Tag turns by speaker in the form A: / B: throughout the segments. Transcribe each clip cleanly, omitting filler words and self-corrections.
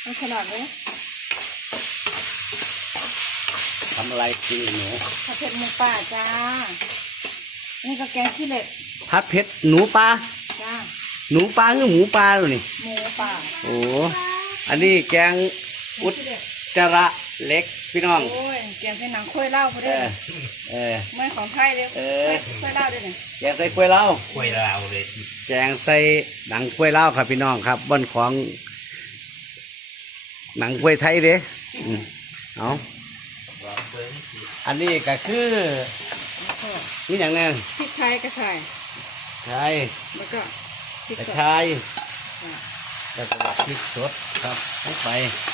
A: มันขนาดนี้
B: ทำอะไรกินหนู
A: ผัดเผ็ดหมูป่าจ้านี่ก็แกงขี้เหล็ก
B: ผัดเผ็ดหนูปลา
A: จ้า
B: หนูปลาคือหมูปลาหรือนี่
A: หมูป่า
B: โอ้อันนี้แกงอุจจาระเล็กพี่น้อง
A: โอ้ยแกงใส่หนังข้วยเล่าพอดีไม่ของไทยเลยข้วยเล่าด้วยเนี่ย
B: แกงใส่กล้วยเล่า
C: เลย
B: แกงใส่หนังกล้วยเล่าครับพี่น้องครับบนของหนังกล้วยไทยเด้เอาอันนี้ก็คือนี่อย่างนั้น
A: พริกไทยกระชาย
B: ไทย
A: แล้วก็พริก
B: กระ
A: สด
B: ชายแล้วก็พริกสดครับลงไป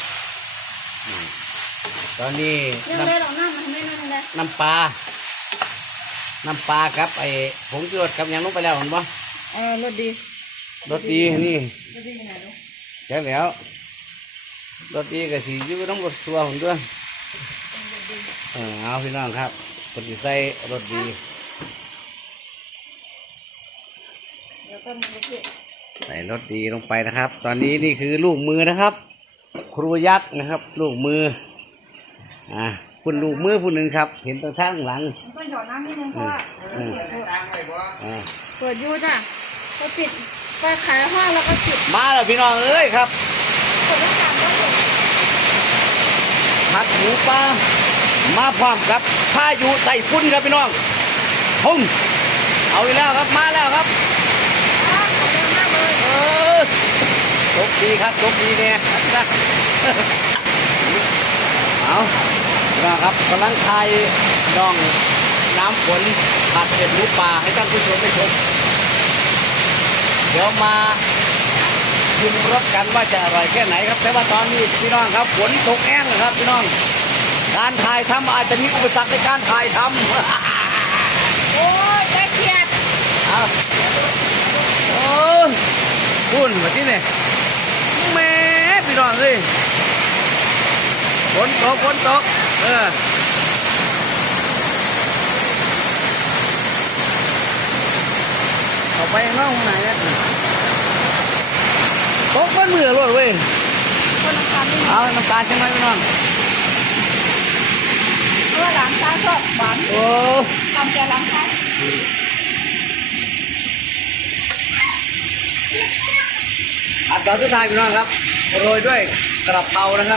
B: ตอนนี้น้ำปลาครับไอ้ผงชูรสกับยังลงไปแล้วเห็นปะ
A: รสดี
B: นี่
A: รสดียังไงลูก
B: ใช่แล้วรสดีกับสียูต้องรสชัวผมด้วยเอาพี่น้องครับคนที่ใส่รสดีใส่รสดีลงไปนะครับตอนนี้นี่คือลูกมือนะครับครูยักษ์นะครับลูกมือคุณลูกมือผู้หนึ่งครับเห็นตรงข้างหลัง
A: ก็หยอดน้ำนิดนึงเพราะว่าเปิดยูจ้ะก็ปิดไปขายห้องแล้วก็ปิด
B: มาแล้วพี่น้องเอ้ยครับผัดหมูปลามาพร้อมกับพายุไต้ฝุ่นครับพี่น้องพุ่งเอาอีกแล้วครับมาแล้วครับตกดีครับตกดีเนี่ยนะเอาครับกำลังทายน้องน้ำฝนผัดเผ็ดหมูป่าให้ท่านผู้ชมได้ชมเดี๋ยวมาชิมรสกันว่าจะอร่อยแค่ไหนครับแต่ว่าตอนนี้พี่น้องครับฝนตกแห้งครับพี่น้องการถ่ายทำอาจจะมีอุปสรรคในการถ่ายท
A: ำโอ้ยได้เกียรติ
B: โอ้คุณมาที่นี่แม่พี่น้องเลยฝนตกเอาไปข้างไหนเนี่ยตกมันมือรถเว้ยเอาน้ำตาลใช่ไหมพี่น้อง
A: หลังซ้ายก็หวาน
B: โอ้
A: ทำจะหลังซ้าย
B: อันต่อสุดท้ายพี่น้องครับโรยด้วยกระเพรานะครับ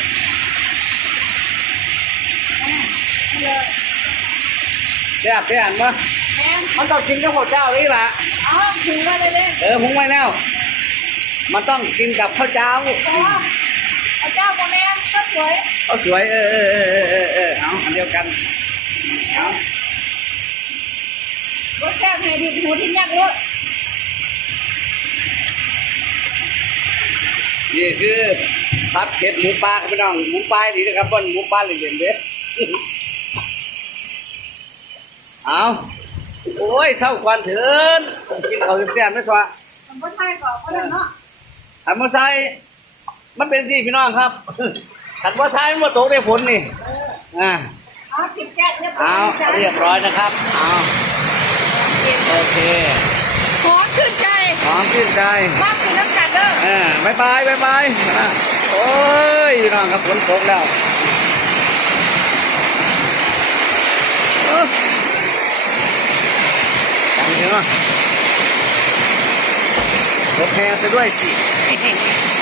B: แซ่บแซ่บมั้ยมันต้องกินกับข้าวเจ้านี่แหละ
A: หุงไว้เลยเด้
B: หุงไว้แล้วมันต้องกินกับข้าวเจ้า
A: ข้าวเจ้าโมแมนข้าวสวย
B: เอาสวยเอาอันเดียวกันเอา
A: รสแซ่บให้ดีหมูทิ้งยากรส
B: นี่คือผัดเผ็ดหมูปลาครับพี่น้องหมูปลาดีนะครับบนหมูปลาเหลี่ยมๆเด้เอาโอ้ยเศร้าควันเถินกินข้าวแซ่บไม่สวะ
A: ทำบะไทยก่อนก็ได้เนาะ
B: ทำบะไทยมันเป็นสิพี่น้องครับทำบะไทยมันมาตกได้ผลนี่
A: ปิดแก๊สเรียบร้อย
B: เรียบร้อยนะครับโอเค
A: หอมชื่นใจมากคือน้ำกันเด้
B: อบายบายโอ้ยน้องครับฝนตกแล้วจังเลยเนาะรถแพงซะด้วยสิ